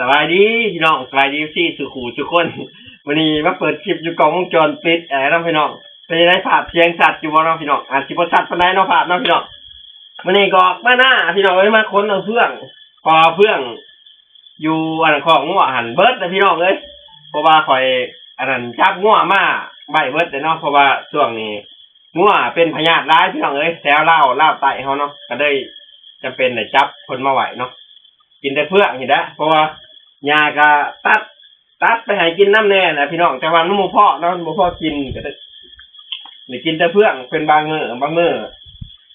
สบายดีพี่น้องสบายดีซี่สุขูทุกคนวันนี้มาเปิดคลิปอยู่กล้องวงจรปิดแอบน้องพี่น้องเป็นไงภาพเสียงสัตว์อยู่บ่น้องพี่น้องอาจสิบ่ชัดปานใดเนาะภาพเน้องพี่น้องวันนี้ก็มาหน้าพี่น้องเอ้ยมาค้นเอาเพื่องพอเพื่อง อยู่อันของงัวหันเบิร์ดนะพี่น้องเอ้ยเพราะว่าคอยอันนั้นจับงัวมาใบเบิร์ดแต่เนาะเพราะว่าช่วงนี้งัวเป็นพยาธิร้ายพี่น้องเอ้ยแถวเล่าเล่าไตเขาเนาะก็เลยจำเป็นได้จับคนมาไหวเนาะกินแต่เพื่อกนี่แหละเพราะว่า ยาก็ตัดตัดไปให้กินน้ำแน่นะพี่น้องแต่ว่าน้ำมูพ่อเนาะหมูพ่อกินก็ได้ได้กินแต่เพื่อกเป็นบางมื้อบางมื้อ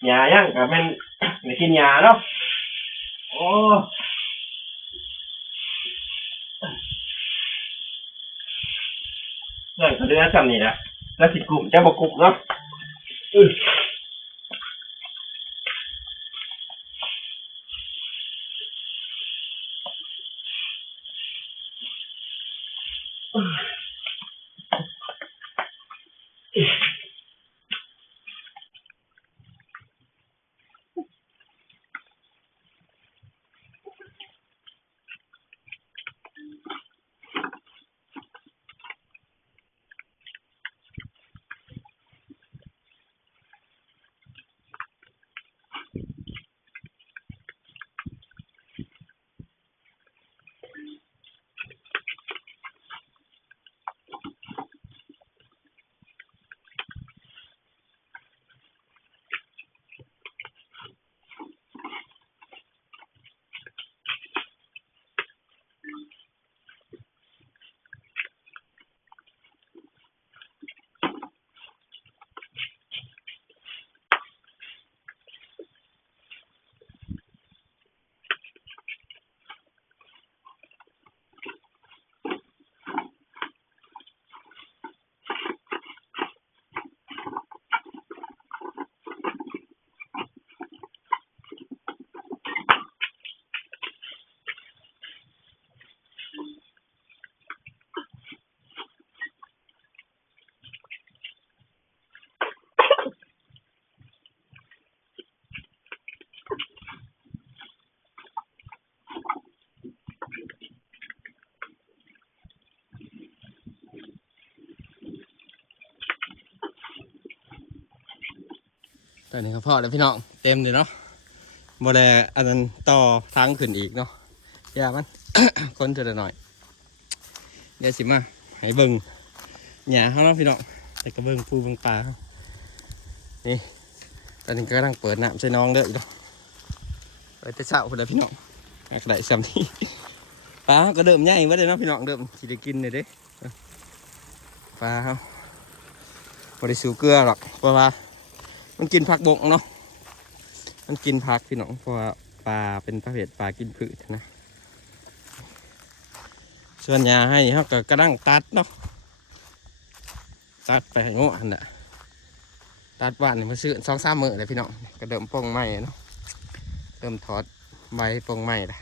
ยาย่างก็เป็นได้กินยาเนาะโอ้เรื่องก็เรื่องซ้ำนี่นะแล้วสิกลุ่มจะบกลุ่มเนาะ ตอนนี้ครับพ่อแล้วพี่น้องเต็มเลยเนาะบอแลอันนั้นต่อทางขึ้นอีกเนาะอย่ามัน คนเจอหน่อยเดี๋ยวสิมาให้เบิ่งหญ้าเขาเนาะพี่น้องแต่ก็เบิ่งปูเบิ่งปลาเนี่ตอนนี้ก็กำลังเปิดน้ำใส่น้องเด้ออีกเนาะเปิดแต่เช้าคนละพี่น้องอากได้ซ้ำนี่ปลาก็เดิมใหญ่มาเลยเนาะพี่น้องเดิมสิได้กินเลยเด้ปลาเขาบริสูเกลือหรอกเพราะว่า มันกินผักบกเนาะมันกินผักพี่น้องเพราะว่าปลาเป็นประเภทปลากินพืชนะส่วนยาให้เขาก็กระดังตัดเนาะตัดไปให้งอันน่ะตัดวันนี่มาซื้อสองสามมือเลยพี่น้องก็เดิมปงไม้เนาะเริ่มถอดใบปงไม้ละ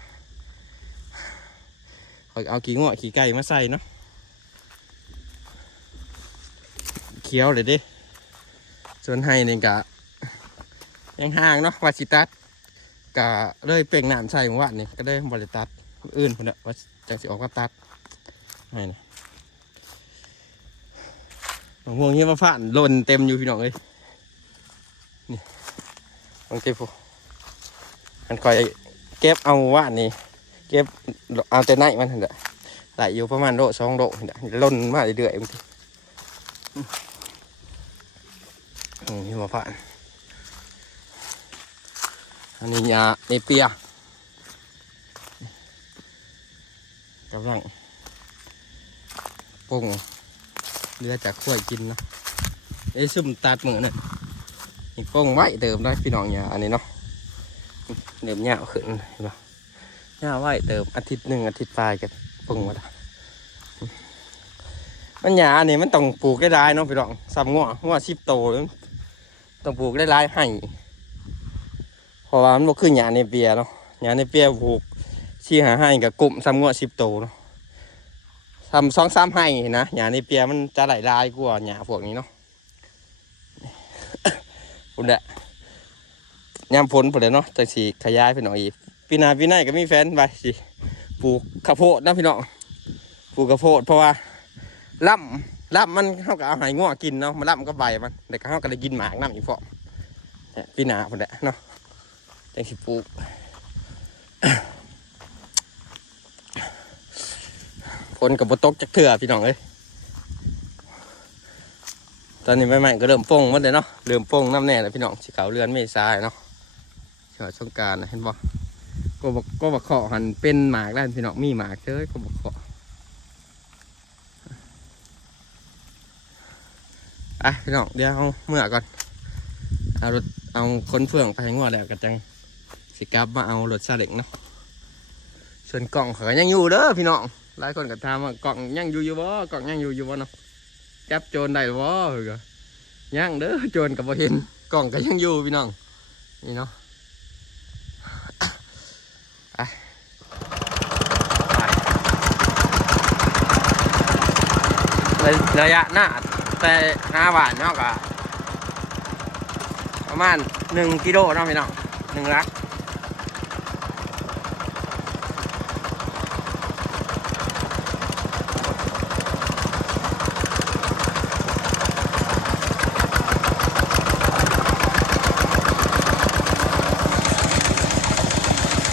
เอาเอาขี้งวขี้ไก่มาใส่เนาะเคี้ยวเลยดิส่วนให้นี่กะ ยังห่างเนาะวาสิตัดกะเลยเปล่งน้ำใส่หมู่บ้านนี่ก็ได้บริตัดอื่นคนละว่าจังสิออกมาตัดให้นะมะม่วงเฮียมาผ่านหล่นเต็มอยู่พี่น้องเอ้ยนี่ลองเก็บพวกมันคอยเก็บเอาว่านี่เก็บเอาแต่ไหนมันเถอะไหลอยู่ประมาณโลสองโลนี่แหละล่นมาเรื่อยๆบางทีนี่มาผ่าน อันนี้ยาเนเปียกำลังปงเรือจากขั้วยกินนะไอ้ซุ่มตัดมือเนี่ยนี่ปงไว้เติมได้พี่น้องยาอันนี้เนาะเดิมยาวขึ้นเห็นปะยาวไว้เติมอาทิตย์หนึ่งอาทิตย์ปลายกันปงมาได้มันยาอันนี้มันต้องปลูกได้ได้เนาะพี่น้องซ้ำงัวงัวสิบโตต้องปลูกได้หลายให้ เพราะว่ามันบ่คือหญ้าในเปียเนาะหญ้าในเปียปลูกชี้หาให้กับกลุ่มซ้ำงวดสิบโตเนาะทำสองสามให้นะหญ้าในเปียมันจะไหลลายกว่าหญ้าพวกนี้เนาะพุ่นแหละยามพ้นพุ่นเลยเนาะจังสีขยายไปหน่อยอีกปีหนาปีหน้าก็มีแฟนไปสิปลูกข้าวโพดนะพี่น้องปลูกข้าวโพดเพราะว่าล่ำล่ำมันเขาก็เอาหายง้อกินเนาะมันล่ำก็ใบมันแต่ก็เขาก็ได้กินหมากน้ำอีกพอเนี่ยพี่นาพอดแหละเนาะ จังสิปลูกฝนกับบตกจากเถื่อพี่น้องเอ้ยตอนนี้ใหม่ๆก็เริ่มฟงหมันเลยเนาะเริ่มฟงน้ำแน่แล้วพี่น้องสีขาวเรือนเมษายเนาะเฉาสงการนะเห็นบ่ก็บอกก็บอกขอหันเป็นหมากแล้วพี่น้องมีหมากเจ้ยก็บอกขออะพี่น้องเดี๋ยวเอาเมื่อก่อนเอารถเอาคนเฟื่องไปงวดแล้วก็จัง สิกลับมาเอารถซาเล็งเนาะส่วนกล่องเขาก็ยังอยู่เด้อพี่น้องหลายคนก็ถามว่ากล่องยังอยู่อยู่บ่กล่องยังอยู่อยู่บ่เนาะจับโจรได้บ่เฮ้ยก็ยังเด้อโจรก็บ่เห็นกล่องก็ยังอยู่พี่น้องนี่เนาะไปไประยะหน้าแต่ห้าบาทเนาะก็ประมาณหนึ่งกิโลเนาะพี่น้องหนึ่งลัก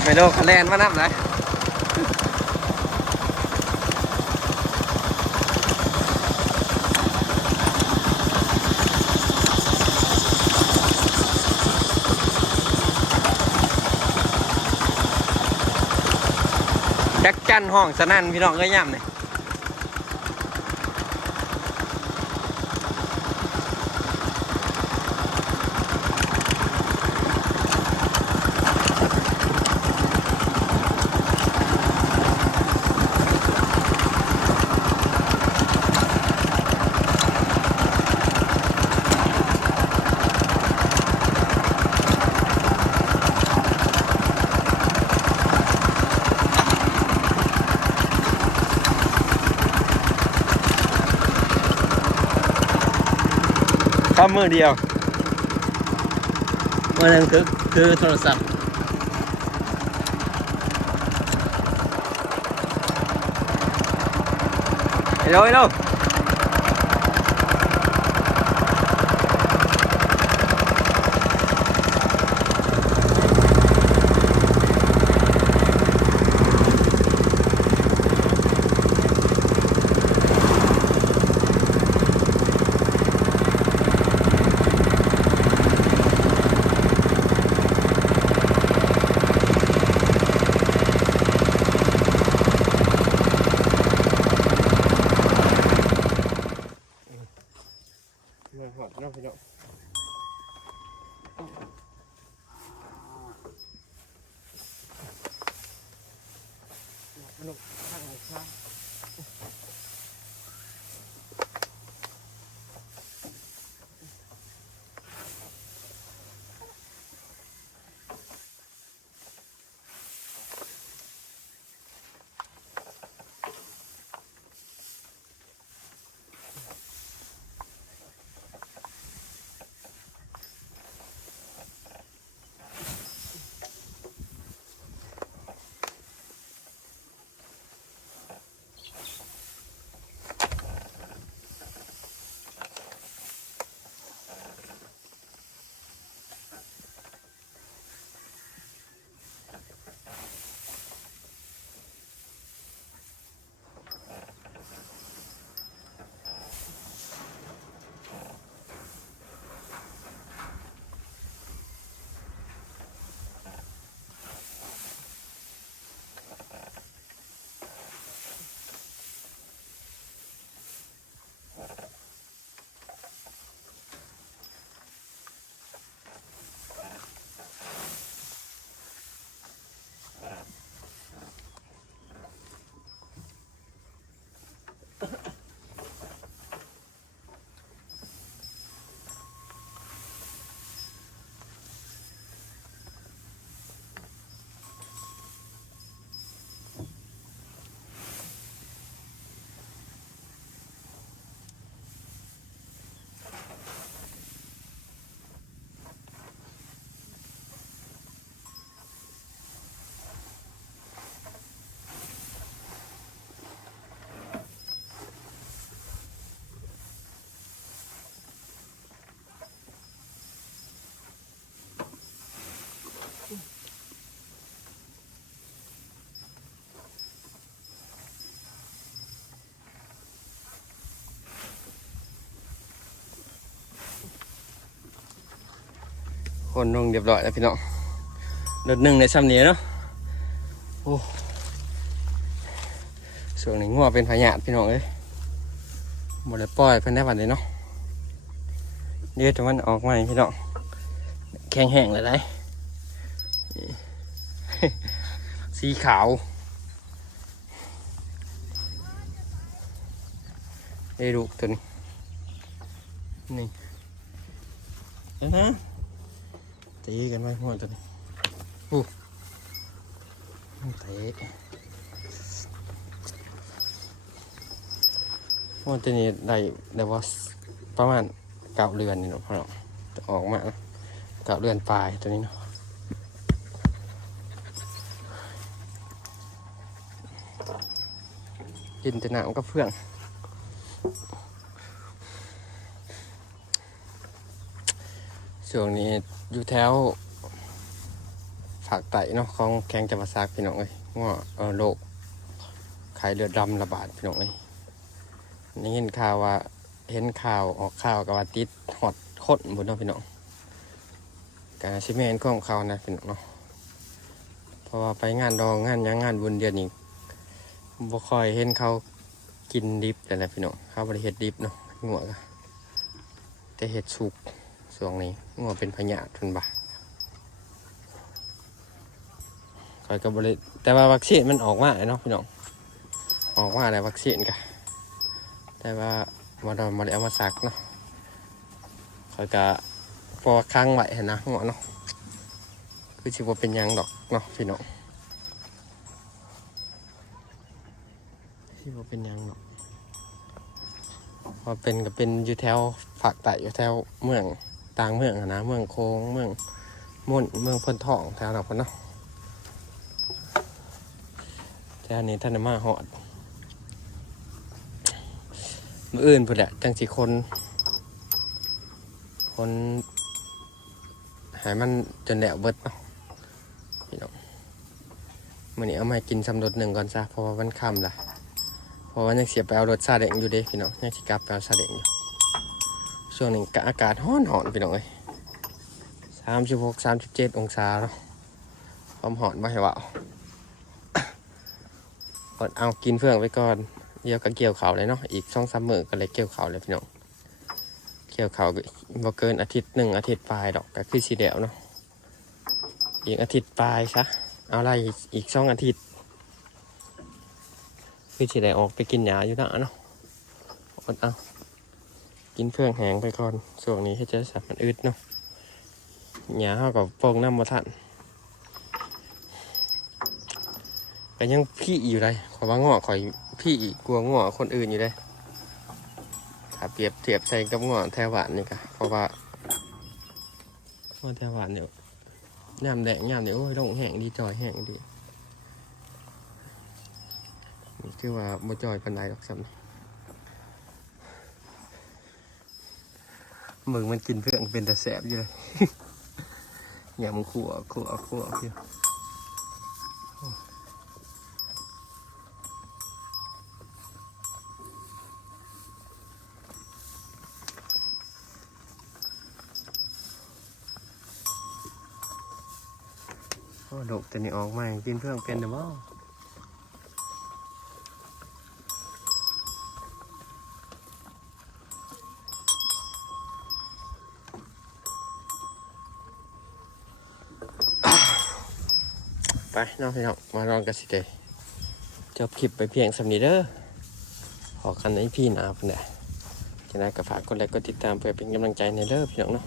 ไม่โดนคะแนนมานับเลยจักจันห้องสนั่นพี่น้องก็ย่ำเลย ทำมือเดียวมือหนึ่งคือคือโทรศัพท์เฮ้ยโอ้ย Huh? คนลงเรียบร้อยแล้วพี่น้องรถหนึ่งในซ้ำนี้เนาะโอ้ส่วนนี้งัวเป็นพยาธิพี่น้องเอ้ยหมดเลยปล่อยเพิ่นได้วันนี้เนาะเดี๋ยวจะมันออกมาให้พี่น้องแข็งแห้งเลยได้สีขาวได้ดูตัวนี้นี่เดี๋ ยวนะตีกันไปหัวตัวนี้อู้เตะหัวตัวนี้ได้ได้ว่าประมาณเก้าเรือนนี่เนาะพ่อเนาะจะออกมาเนะเก้าเรือนปลายตัวนี้เนาะกินแต่น้ำก็เพื่องช่วงนี้ อยู่แถวฝากไตเนาะของแข้งจังหวัดสากพี่น้องเอ้ยว่าเออโรคไข้เลือดดำระบาดพี่น้องเอ้ยนี่เห็นข่าวว่าเห็นข่าวออกข่าวกับว่าติดหอดคดบุญเนาะพี่น้องการชิเมนของเขานะพี่น้องเนาะเพราะว่าไปงานดองงานยังงานบุญเดือนนี้บ่คอยเห็นเขากินดิบแต่ละพี่น้องเขาบริเฮ็ดดิบเนาะงัวก็แต่เห็ดสุก ส่วงนี้งัวเป็นพญาทุนบาคอยก็บริแต่ว่าวัคซีนมันออกมาแล้วเนาะพี่น้องออกมาแล้ววัคซีนกะแต่ว่ามาดอนมาไดเอามาสักเนาะคอยก็พอค้างไว้เห็นนะงัวเนาะคือชิบ่เป็นยังดอกเนาะพี่น้องที่ว่าเป็นยังเนาะพอเป็นก็เป็นอยู่แถวฝากไต่อยู่แถวเมือง ต่างเมืองนะเมืองโคงเมืองมุ่นเมืองพนทองแถวนั้นพนเนาะแถวนี้ท่านมาหอดมืออื่นพุ่นแหละจังสิคน คนหายมันจนแหลวเบิดเนาะพี่น้องมื่อนี้เอามากินสำรสหนึ่งก่อนซะเพราะว่ามันค่ำละเพราะว่ายังเสียไปเอารถซาเด็งอยู่เด้พี่น้องยังสิกลับไปเอาซาเด็งอยู่ ช่วงนี้ก็อากาศร้อนหอนพี่น้องเอ้ยสามสิบหกสามสิบเจ็ดองศาแล้วความหอนมาให้ว่าอดเอากินเฟื่องไปก่อนเดี๋ยวก็เกี่ยวเขาเลยเนาะอีกสองสามมื้อก็เลยเกี่ยวเขาเลยพี่น้องเกี่ยวเขาบ่เกินอาทิตย์หนึ่งอาทิตย์ปลายดอกก็คือสีเดียวเนาะอีกอาทิตย์ปลายซะเอาอะไรอีกสองอาทิตย์คือสิได้ออกไปกินหยาอยู่นะเนาะอดเอา กินเพื่องแหงไปก่อนส่วนนี้ให้เจะสับมันอึดเนาะหยาเขากับโป่งน้ำมาทันก็ยังพี่อยู่เลยขอว่างอข่อยพี่กลัวงอคนอื่นอยู่เลยถ้าเปรียบเทียบใส่กับงอแทวหวานนี่กะเพราะว่างอแทวหวานเนี่ยยามแดงยามเนี่ยโอ้ยลงแห้งดีจอยแห้งดีนี่คือว่าบ่จอยปันไดดอกซ้ำ มึงมันกินเพื่องเป็นแต่แสบอยู่เลยอย่ามึงขั่วขั่วขั่วพี่โอ้ดกแต่นี่ออกมากินเพื่องเป็นเดี๋ยว ไปน้องพี่น้องมาลองกันสิเดจบคลิปไปเพียงสำนีเด้อขอกันในพี่หนาพุ่นแหละจะได้ก็ฝากกดไลค์กดติดตามเพื่อเป็นกำลังใจในเด้อพี่น้องเนาะ